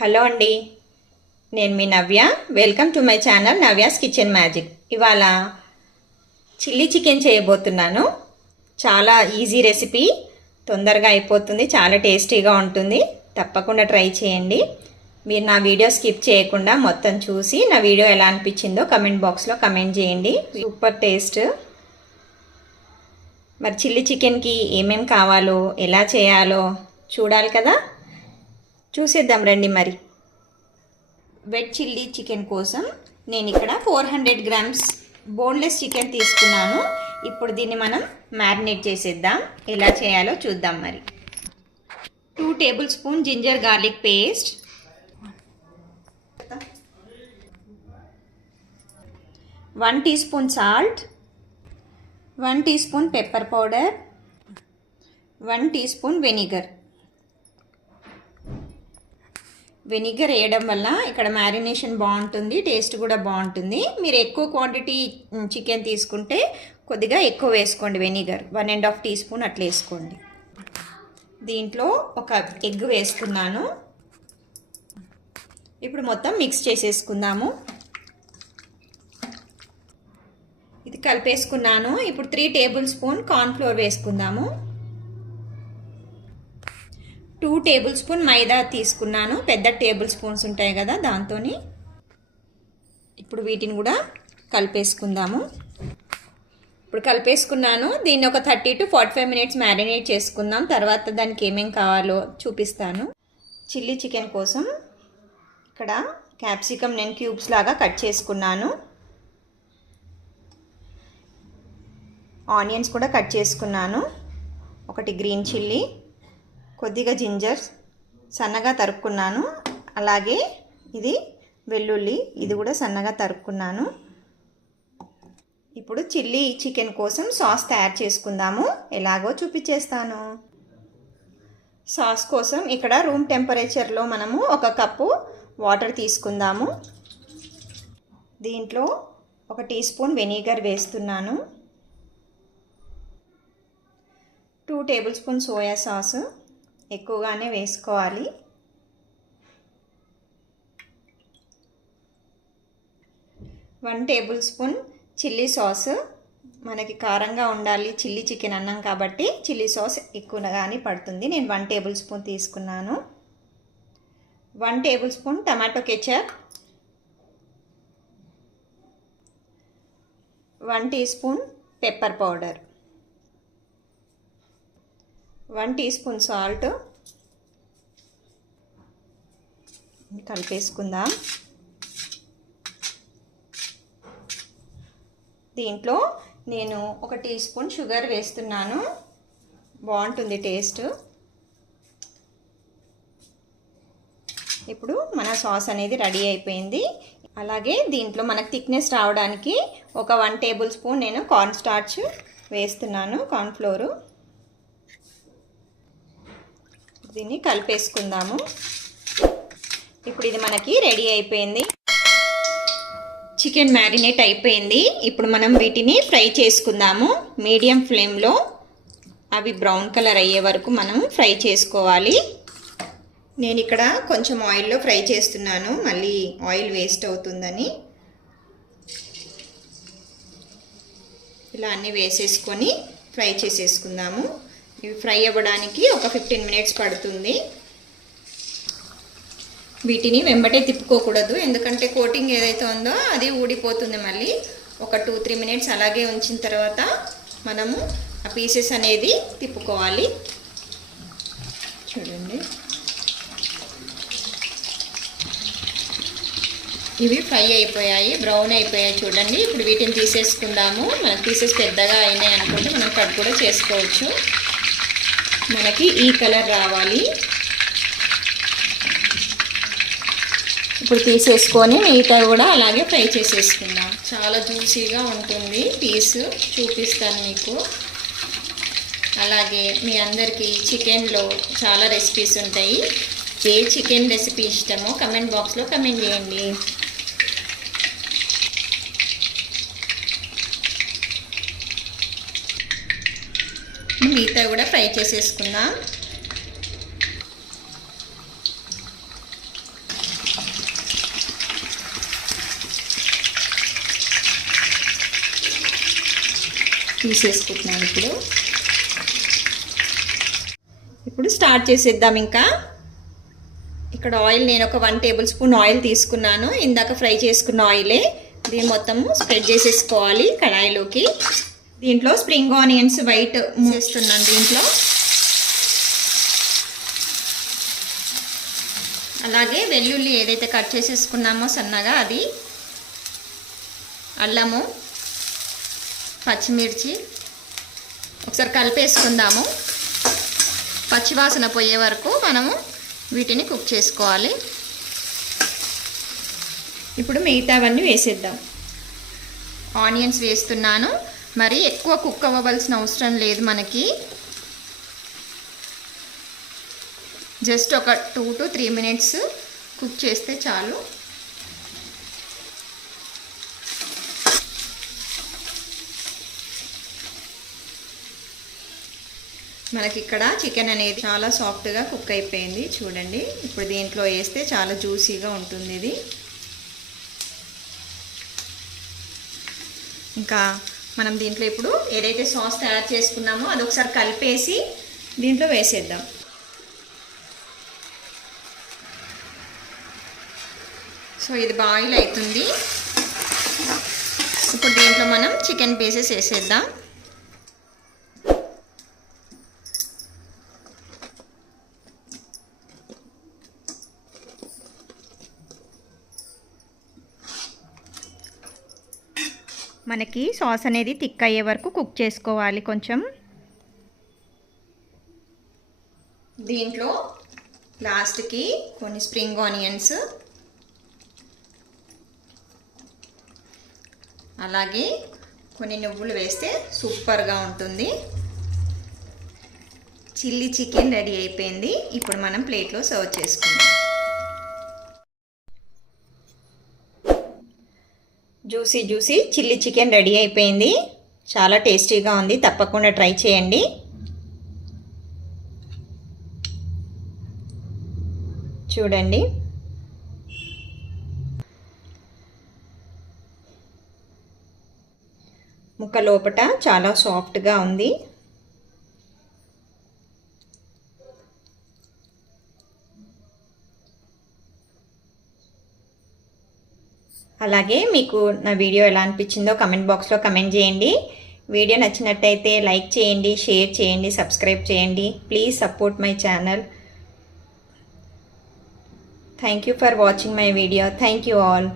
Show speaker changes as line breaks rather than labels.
Hello అండి. నేను మీ Navya. Welcome to my channel Navya's kitchen magic. ఇవాళ చిల్లీ చికెన్ చేయబోతున్నాను. చాలా ఈజీ రెసిపీ. తొందరగా అయిపోతుంది. చాలా టేస్టీగా ఉంటుంది. తప్పకుండా ట్రై చేయండి. మీరు నా వీడియో స్కిప్ చేయకుండా మొత్తం చూసి నా వీడియో ఎలా అనిపించిందో కమెంట్ బాక్స్లో కమెంట్ చేయండి. Super taste. మరి చిల్లీ చికెన్కి ఏమేం కావాలో ఎలా చేయాలో చూడాలి కదా? చూసేద్దాం రండి మరి. వెట్ చిల్లీ చికెన్ కోసం నేను ఇక్కడ four hundred grams boneless chicken తీసుకున్నాను. ఇప్పుడు దీన్ని మనం మ్యారినేట్ చేసేద్దాం. ఎలా చేయాలో చూద్దాం మరి. Two tablespoon ginger garlic paste one teaspoon salt one teaspoon pepper powder one teaspoon vinegar vinegar వేయడం వల్ల ఇక్కడ మ్యారినేషన్ బాగుంటుంది టేస్ట్ కూడా బాగుంటుంది. మీరు ఎక్కువ క్వాంటిటీ చికెన్ తీసుకుంటే కొద్దిగా ఎక్కువ వేసుకోండి vinegar one and half teaspoon అట్లా వేసుకోండి. దీంట్లో ఒక ఎగ్ వేసుకున్నాను. ఇప్పుడు మొత్తం మిక్స్ చేసేసుకుందాము. ఇది కలిపేసుకున్నాను. ఇప్పుడు త్రీ టేబుల్ స్పూన్ కార్న్ఫ్లోర్ వేసుకుందాము. టూ టేబుల్ స్పూన్ మైదా తీసుకున్నాను. పెద్ద టేబుల్ స్పూన్స్ ఉంటాయి కదా దాంతో ఇప్పుడు వీటిని కూడా కలిపేసుకుందాము. ఇప్పుడు కలిపేసుకున్నాను. దీన్ని ఒక thirty to forty five minutes marinate చేసుకుందాం. తర్వాత దానికి ఏమేం కావాలో చూపిస్తాను. చిల్లీ చికెన్ కోసం ఇక్కడ క్యాప్సికమ్ నేను క్యూబ్స్ లాగా కట్ చేసుకున్నాను. ఆనియన్స్ కూడా కట్ చేసుకున్నాను. ఒకటి గ్రీన్ చిల్లీ. కొద్దిగా జింజర్ సన్నగా తరుక్కున్నాను. అలాగే ఇది వెల్లుల్లి ఇది కూడా సన్నగా తరుక్కున్నాను. ఇప్పుడు చిల్లీ చికెన్ కోసం సాస్ తయారు చేసుకుందాము. ఎలాగో చూపించేస్తాను సాస్ కోసం ఇక్కడ రూమ్ టెంపరేచర్లో మనము ఒక కప్పు వాటర్ తీసుకుందాము. దీంట్లో ఒక టీ స్పూన్ వెనిగర్ వేస్తున్నాను. Two tablespoon soya sauce. ఎక్కువగానే వేసుకోవాలి. One tablespoon chilli sauce. మనకి కారంగా ఉండాలి చిల్లీ చికెన్ అన్నం కాబట్టి చిల్లీ సాస్ ఎక్కువగానే పడుతుంది. నేను వన్ టేబుల్ స్పూన్ తీసుకున్నాను. One tablespoon tomato ketchup. One teaspoon pepper powder. One teaspoon salt. కలిపేసుకుందాం. దీంట్లో నేను ఒక టీ స్పూన్ షుగర్ వేస్తున్నాను. బాగుంటుంది టేస్ట్. ఇప్పుడు మన సాస్ అనేది రెడీ అయిపోయింది. అలాగే దీంట్లో మనకు థిక్నెస్ రావడానికి ఒక వన్ టేబుల్ స్పూన్ నేను కార్న్ స్టార్చ్ వేస్తున్నాను కార్న్ఫ్లోరు దీన్ని కలిపేసుకుందాము. ఇప్పుడు ఇది మనకి రెడీ అయిపోయింది. చికెన్ మ్యారినేట్ అయిపోయింది. ఇప్పుడు మనం వీటిని ఫ్రై చేసుకుందాము. మీడియం ఫ్లేమ్లో అవి బ్రౌన్ కలర్ అయ్యే వరకు మనం ఫ్రై చేసుకోవాలి. నేను ఇక్కడ కొంచెం ఆయిల్లో ఫ్రై చేస్తున్నాను. మళ్ళీ ఆయిల్ వేస్ట్ అవుతుందని. ఇలా అన్నీ వేసేసుకొని ఫ్రై చేసేసుకుందాము. ఇవి ఫ్రై అవ్వడానికి ఒక ఫిఫ్టీన్ మినిట్స్ పడుతుంది. వీటిని వెంబటే తిప్పుకోకూడదు. ఎందుకంటే కోటింగ్ ఏదైతే ఉందో అది ఊడిపోతుంది మళ్ళీ. ఒక టూ త్రీ మినిట్స్ అలాగే ఉంచిన తర్వాత మనము ఆ పీసెస్ అనేది తిప్పుకోవాలి. చూడండి. ఇవి ఫ్రై అయిపోయాయి బ్రౌన్ అయిపోయాయి చూడండి. ఇప్పుడు వీటిని తీసేసుకుందాము. మన పీసెస్ పెద్దగా అయినాయి అనుకుంటే మనం కట్ కూడా చేసుకోవచ్చు. మనకి ఈ కలర్ రావాలి. ఇప్పుడు తీసేసుకొని మిగతా కూడా అలాగే ఫ్రై చేసేసుకుందాం. చాలా జ్యూసీగా ఉంటుంది పీస్. చూపిస్తాను మీకు. అలాగే మీ అందరికీ చికెన్లో చాలా రెసిపీస్ ఉంటాయి. ఏ చికెన్ రెసిపీ ఇష్టమో కమెంట్ బాక్స్లో కమెంట్ చేయండి. మిగతా కూడా ఫ్రై చేసేసుకుందాం. తీసేసుకుంటున్నాను ఇప్పుడు. ఇప్పుడు స్టార్ట్ చేసేద్దాం ఇంకా. ఇక్కడ ఆయిల్ నేను ఒక వన్ టేబుల్ స్పూన్ ఆయిల్ తీసుకున్నాను. ఇందాక ఫ్రై చేసుకున్న ఆయిలే. దీన్ని మొత్తము స్ప్రెడ్ చేసేసుకోవాలి కడాయిలోకి. దీంట్లో స్ప్రింగ్ ఆనియన్స్ వైట్ చేస్తున్నాను దీంట్లో. అలాగే వెల్లుల్లి ఏదైతే కట్ చేసేసుకున్నామో సన్నగా అది అల్లము పచ్చిమిర్చి ఒకసారి కలిపేసుకుందాము. పచ్చివాసన పోయే వరకు మనము వీటిని కుక్ చేసుకోవాలి. ఇప్పుడు మిగతావన్నీ వేసేద్దాం. ఆనియన్స్ వేస్తున్నాను. మరి ఎక్కువ కుక్ అవ్వవలసిన అవసరం లేదు మనకి. జస్ట్ ఒక two to three minutes cook చేస్తే చాలు. మనకి ఇక్కడ చికెన్ అనేది చాలా సాఫ్ట్గా కుక్ అయిపోయింది. చూడండి ఇప్పుడు దీంట్లో వేస్తే చాలా జ్యూసీగా ఉంటుంది ఇది. ఇంకా మనం దీంట్లో ఇప్పుడు ఏదైతే సాస్ తయారు చేసుకున్నామో అది ఒకసారి కలిపేసి దీంట్లో వేసేద్దాం. సో ఇది బాయిల్ అవుతుంది. ఇప్పుడు దీంట్లో మనం చికెన్ పీసెస్ వేసేద్దాం. మనకి సాస్ అనేది థిక్ అయ్యే వరకు కుక్ చేసుకోవాలి కొంచెం. దీంట్లో లాస్ట్కి కొన్ని స్ప్రింగ్ ఆనియన్స్ అలాగే కొన్ని నువ్వులు వేస్తే సూపర్గా ఉంటుంది. చిల్లీ చికెన్ రెడీ అయిపోయింది. ఇప్పుడు మనం ప్లేట్లో సర్వ్ చేసుకుందాం. Juicy juicy chilli chicken ready అయిపోయింది. చాలా టేస్టీగా ఉంది. తప్పకుండా ట్రై చేయండి. చూడండి. ముక్క లోపట చాలా సాఫ్ట్గా ఉంది. అలాగే మీకు నా వీడియో ఎలా అనిపించిందో కమెంట్ బాక్స్లో కమెంట్ చేయండి. వీడియో నచ్చినట్టయితే లైక్ చేయండి షేర్ చేయండి సబ్స్క్రైబ్ చేయండి. Please support my channel thank you for watching my video thank you all